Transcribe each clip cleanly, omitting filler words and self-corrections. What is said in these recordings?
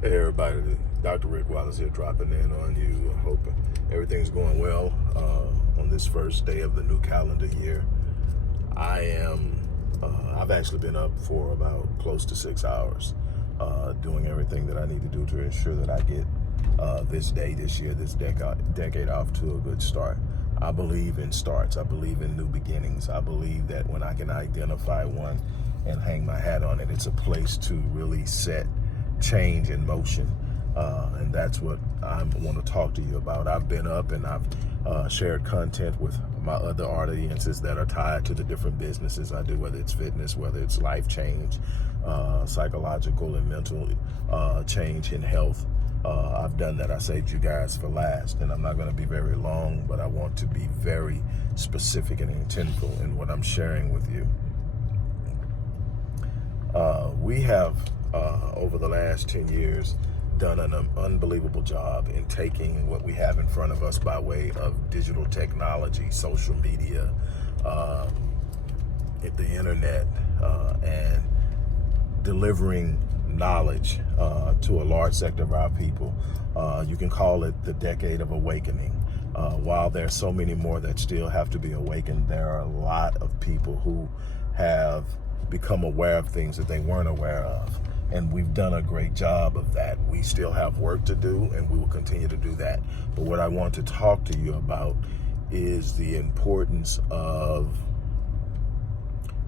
Hey everybody, Dr. Rick Wallace here dropping in on you. I hope everything's going well on this first day of the new calendar year. I've actually been up for about close to 6 hours doing everything that I need to do to ensure that I get this day, this year, this decade off to a good start. I believe in starts. I believe in new beginnings. I believe that when I can identify one and hang my hat on it, it's a place to really set change in motion, and that's what I want to talk to you about. I've been up and I've shared content with my other audiences that are tied to the different businesses I do, whether it's fitness, whether it's life change, psychological and mental change in health. I've done that. I saved you guys for last, and I'm not going to be very long, but I want to be very specific and intentional in what I'm sharing with you. We have over the last 10 years done an unbelievable job in taking what we have in front of us by way of digital technology, social media, the internet, and delivering knowledge to a large sector of our people. You can call it the decade of awakening. While there are so many more that still have to be awakened, there are a lot of people who have become aware of things that they weren't aware of. And we've done a great job of that. We still have work to do, and we will continue to do that. But what I want to talk to you about is the importance of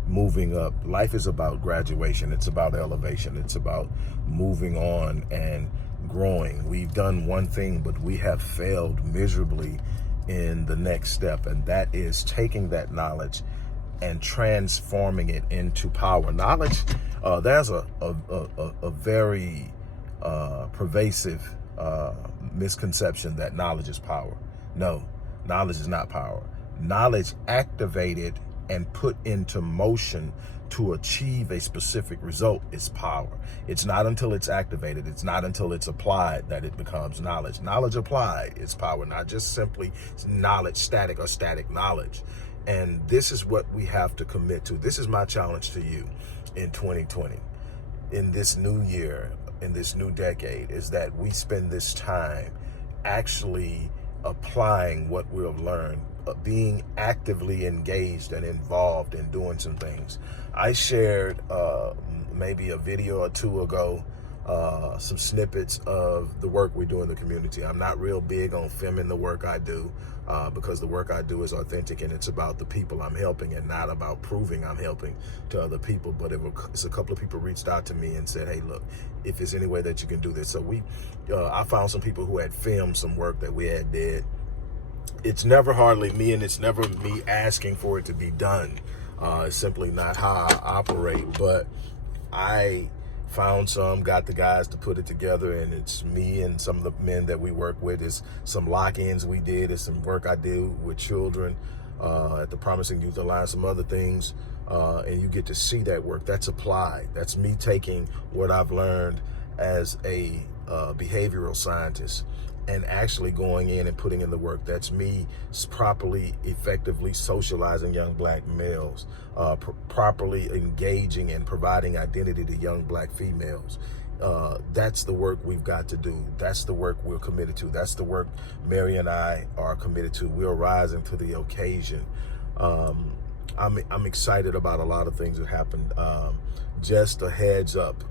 moving up. Life is about graduation. It's about elevation. It's about moving on and growing. We've done one thing, but we have failed miserably in the next step, and that is taking that knowledge and transforming it into power. Knowledge, there's a very pervasive misconception that knowledge is power. No, knowledge is not power. Knowledge activated and put into motion to achieve a specific result is power. It's not until it's activated, it's not until it's applied that it becomes knowledge. Knowledge applied is power, not just simply knowledge, static or static knowledge. And this is what we have to commit to. This is my challenge to you in 2020, in this new year, in this new decade, is that we spend this time actually applying what we have learned, being actively engaged and involved in doing some things. I shared maybe a video or two ago some snippets of the work we do in the community. I'm not real big on filming the work I do because the work I do is authentic and it's about the people I'm helping and not about proving I'm helping to other people. But it's a couple of people reached out to me and said, hey, look, if there's any way that you can do this. So I found some people who had filmed some work that we had did. It's never hardly me, and it's never me asking for it to be done. It's simply not how I operate, but I found got the guys to put it together, and it's me and some of the men that we work with. Is some lock-ins we did, it's some work I do with children at the Promising Youth Alliance, some other things, and you get to see that work. That's applied. That's me taking what I've learned as a behavioral scientist and actually going in and putting in the work. That's me properly, effectively socializing young black males, properly engaging and providing identity to young black females. That's the work we've got to do. That's the work we're committed to. That's the work Mary and I are committed to. We're rising to the occasion. I'm excited about a lot of things that happened. Just a heads up.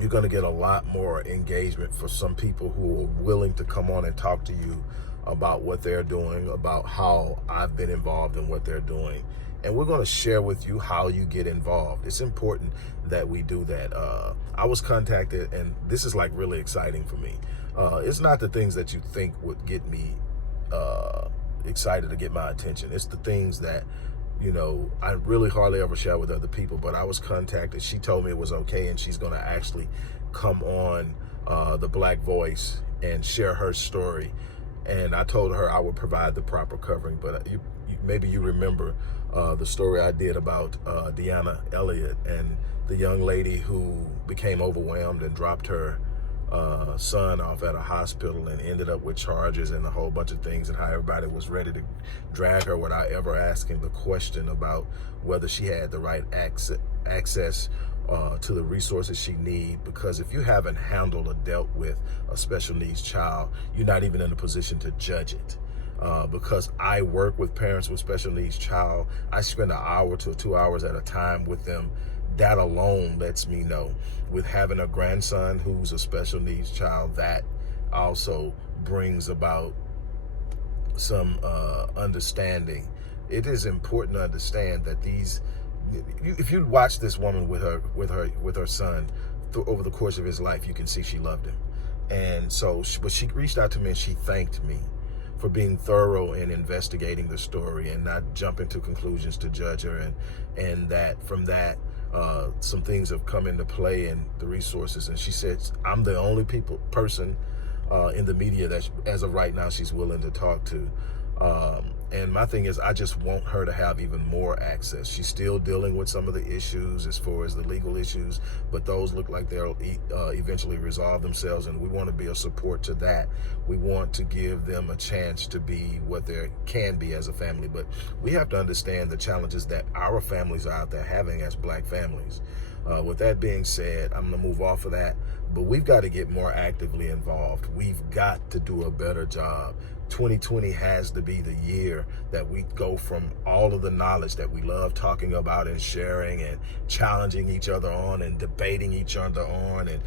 You're going to get a lot more engagement for some people who are willing to come on and talk to you about what they're doing, about how I've been involved in what they're doing. And we're going to share with you how you get involved. It's important that we do that. I was contacted, and this is like really exciting for me. It's not the things that you think would get me excited to get my attention. It's the things that I really hardly ever share with other people, but I was contacted. She told me it was okay, and she's going to actually come on The Black Voice and share her story. And I told her I would provide the proper covering, but maybe you remember the story I did about Deanna Elliott and the young lady who became overwhelmed and dropped her son off at a hospital and ended up with charges and a whole bunch of things, and how everybody was ready to drag her without ever asking the question about whether she had the right access to the resources she needs, because if you haven't handled or dealt with a special needs child, you're not even in a position to judge it. Because I work with parents with special needs child, I spend an hour to 2 hours at a time with them. That alone lets me know, with having a grandson who's a special needs child, that also brings about some understanding. It is important to understand that if you watch this woman with her son over the course of his life, you can see she loved him. And so, but she reached out to me and she thanked me for being thorough in investigating the story and not jumping to conclusions to judge her, and that from that some things have come into play in the resources. And she said, I'm the only person in the media that as of right now she's willing to talk to. And my thing is, I just want her to have even more access. She's still dealing with some of the issues as far as the legal issues, but those look like they'll eventually resolve themselves, and we want to be a support to that. We want to give them a chance to be what they can be as a family, but we have to understand the challenges that our families are out there having as Black families. With that being said, I'm going to move off of that, but we've got to get more actively involved. We've got to do a better job. 2020 has to be the year that we go from all of the knowledge that we love talking about and sharing and challenging each other on and debating each other on and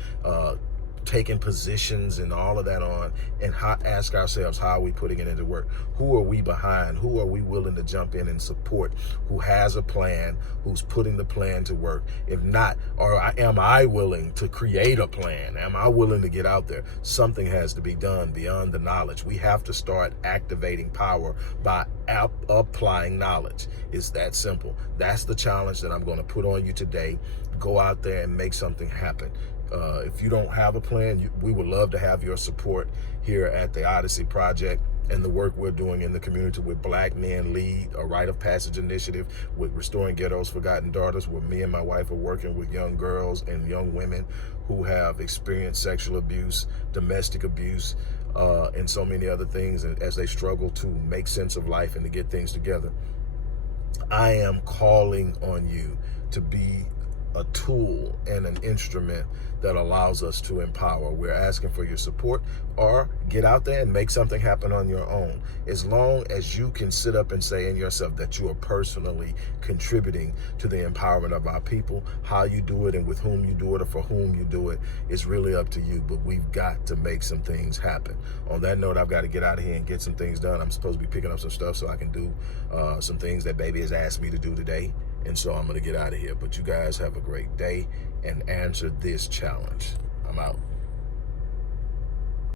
taking positions and all of that on, and ask ourselves, how are we putting it into work? Who are we behind? Who are we willing to jump in and support? Who has a plan? Who's putting the plan to work? If not, or am I willing to create a plan? Am I willing to get out there? Something has to be done beyond the knowledge. We have to start activating power by applying knowledge. It's that simple. That's the challenge that I'm going to put on you today. Go out there and make something happen. If you don't have a plan, we would love to have your support here at the Odyssey Project and the work we're doing in the community with Black Men Lead, a rite of passage initiative with Restoring Ghettos Forgotten Daughters, where me and my wife are working with young girls and young women who have experienced sexual abuse, domestic abuse, and so many other things, and as they struggle to make sense of life and to get things together. I am calling on you to be a tool and an instrument that allows us to empower. We're asking for your support, or get out there and make something happen on your own. As long as you can sit up and say in yourself that you are personally contributing to the empowerment of our people, how you do it and with whom you do it or for whom you do it is really up to you, but we've got to make some things happen. On that note, I've got to get out of here and get some things done. I'm supposed to be picking up some stuff so I can do some things that baby has asked me to do today. And so I'm going to get out of here. But you guys have a great day and answer this challenge. I'm out.